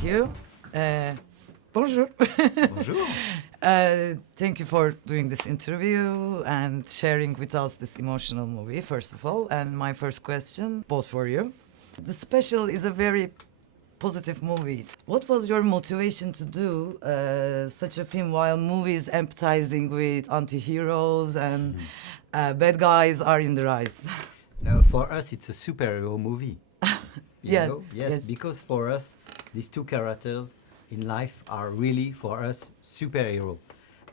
Thank you. Bonjour. Bonjour. Thank you for doing this interview and sharing with us this emotional movie, first of all. And my first question, both for you. The Special is a very positive movie. What was your motivation to do such a film while movies empathizing with anti-heroes and bad guys are in the rise? For us, it's a superhero movie. You know? Yes, because for us, these two characters in life are really, for us, superhero.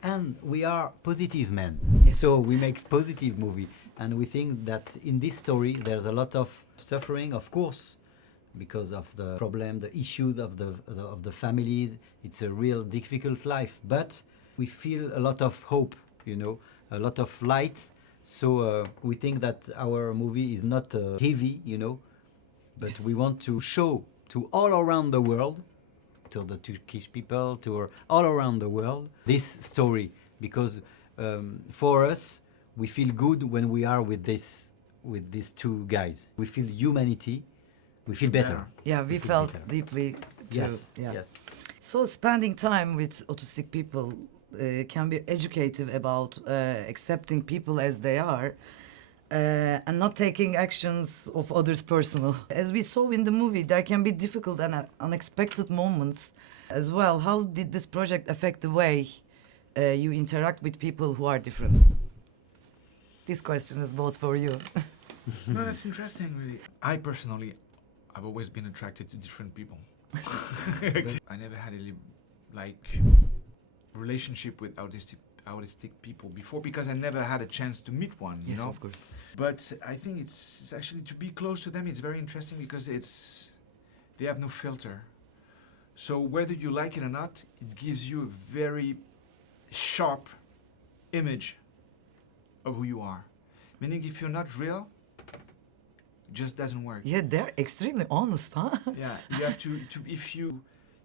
And we are positive men. Yes. So we make positive movie. And we think that in this story, there's a lot of suffering, of course, because of the problem, the issues of the families. It's a real difficult life. But we feel a lot of hope, you know, a lot of light. So we think that our movie is not heavy, you know, but Yes. we want to show to all around the world, to the Turkish people, to all around the world, this story. Because for us, we feel good when we are with these two guys. We feel humanity. We feel better. Yeah, we feel felt better. deeply too. Yes, Yeah. yes. So spending time with autistic people can be educative about accepting people as they are and not taking actions of others personal. As we saw in the movie, there can be difficult and unexpected moments as well. How did this project affect the way you interact with people who are different? This question is both for you. No, that's interesting, really. I personally, I've always been attracted to different people. I never had a relationship with autistic people before because I never had a chance to meet one, you know? Of course. But I think it's actually to be close to them, it's very interesting because they have no filter. So whether you like it or not, it gives you a very sharp image of who you are. Meaning if you're not real, it just doesn't work. Yeah, they're extremely honest, huh? Yeah, you have to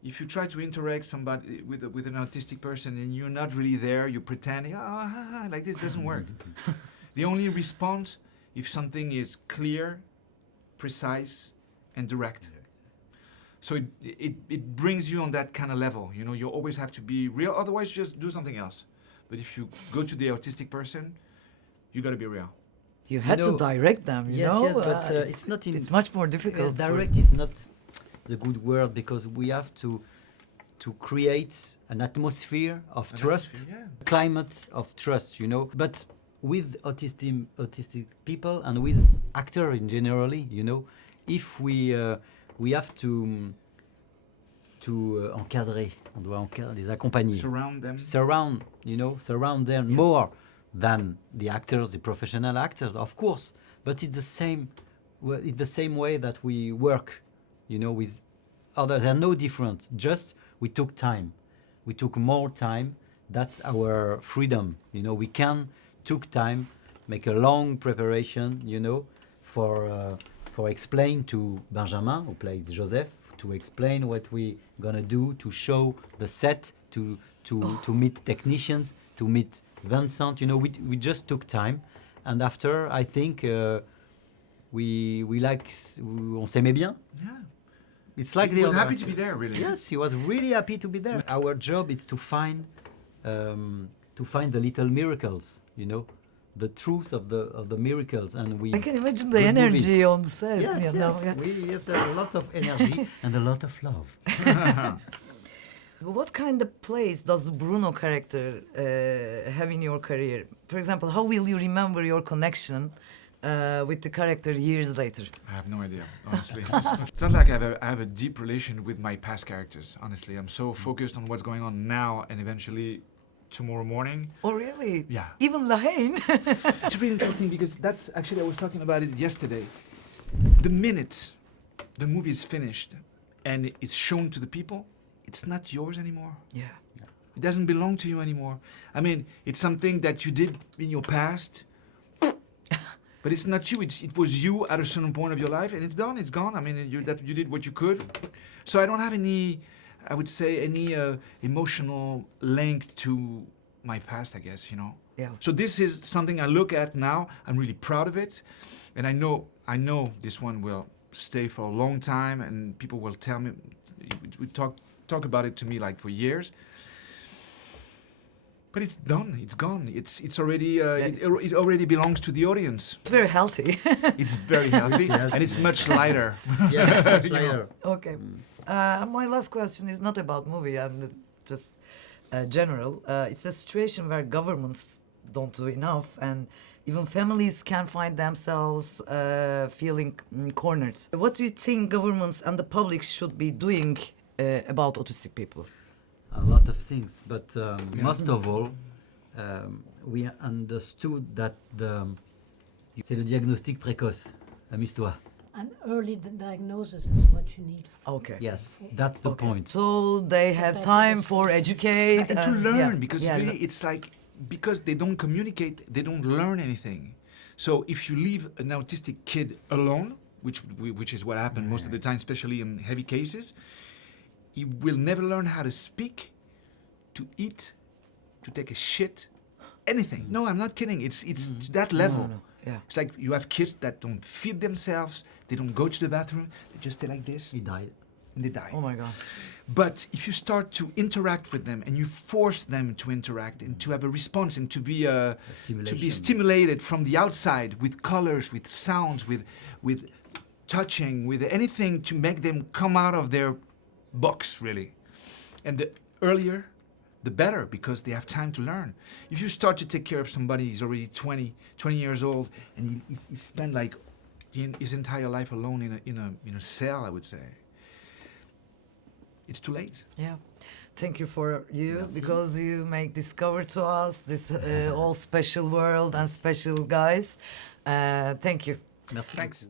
if you try to interact somebody with an autistic person and you're not really there, you're pretending, like this doesn't work. They only respond if something is clear, precise, and direct. So it brings you on that kind of level. You know, you always have to be real. Otherwise, just do something else. But if you go to the autistic person, you got to be real. You had know, to direct them, you yes, know? yes, but it's not in. It's much more difficult. Direct is not the good word because we have to create an atmosphere of trust, Yeah. climate of trust, you know. But with autistic people and with actors in generally, you know, if we have to encadrer, on doit les accompagner, Surround them. surround them more than the actors, the professional actors, of course. But it's the same way that we work, you know, with others. They're no different. Just we took time. We took more time. That's our freedom. You know, we took time, make a long preparation, you know, for explain to Benjamin, who plays Joseph, to explain what we gonna do, to show the set, to meet technicians, to meet Vincent. You know, we just took time, and after I think on s'aimait bien. Yeah. It's like He the was other happy to actor. be there, really. Yes, he was really happy to be there. Our job is to find the little miracles, you know, the truth of the miracles, and we. I can imagine the Good energy movie. on set. Yes, you know, yes. yeah. We have a lot of energy and a lot of love. What kind of place does the Bruno character have in your career? For example, how will you remember your connection with the character years later? I have no idea, honestly. It's not like I have a deep relation with my past characters, honestly. I'm so focused on what's going on now and eventually tomorrow morning. Oh, really? Yeah. Even La Haine? It's really interesting because that's actually, I was talking about it yesterday. The minute the movie is finished and it's shown to the people, it's not yours anymore. Yeah. It doesn't belong to you anymore. I mean, it's something that you did in your past, but it's not you. It was you at a certain point of your life, and it's done. It's gone. I mean, you did what you could. So I don't have any, I would say, any emotional link to my past, I guess, you know. Yeah. So this is something I look at now. I'm really proud of it, and I know this one will stay for a long time, and people will tell me, we talk about it to me like for years. But it's done. It's gone. It's already it already belongs to the audience. It's very healthy. It's very healthy and it's much lighter. Yeah, it's much You know. later. Okay. My last question is not about movie and just general. It's a situation where governments don't do enough, and even families can find themselves feeling cornered. What do you think governments and the public should be doing about autistic people? A lot of things, but most of all, we understood that c'est le diagnostic précoce. Amuse-toi. An early diagnosis is what you need. Okay. Yes, that's the point. So they have time for educate And to learn, yeah, because yeah, really it's like, because they don't communicate, they don't learn anything. So if you leave an autistic kid alone, which is what happened most of the time, especially in heavy cases, he will never learn how to speak, to eat, to take a shit, anything. No, I'm not kidding. It's to that level. No. Yeah. It's like you have kids that don't feed themselves, they don't go to the bathroom, they just stay like this He died. and they die. Oh my God. But if you start to interact with them and you force them to interact and to have a response and to be stimulated from the outside with colors, with sounds, with touching, with anything to make them come out of their box, really. And the earlier, the better, because they have time to learn. If you start to take care of somebody, he's already 20 years old, and he spent like his entire life alone in a cell, I would say. It's too late. Yeah. Thank you for you, Merci. because you make discover to us this all special world and special guys. Thank you. Merci. Thanks.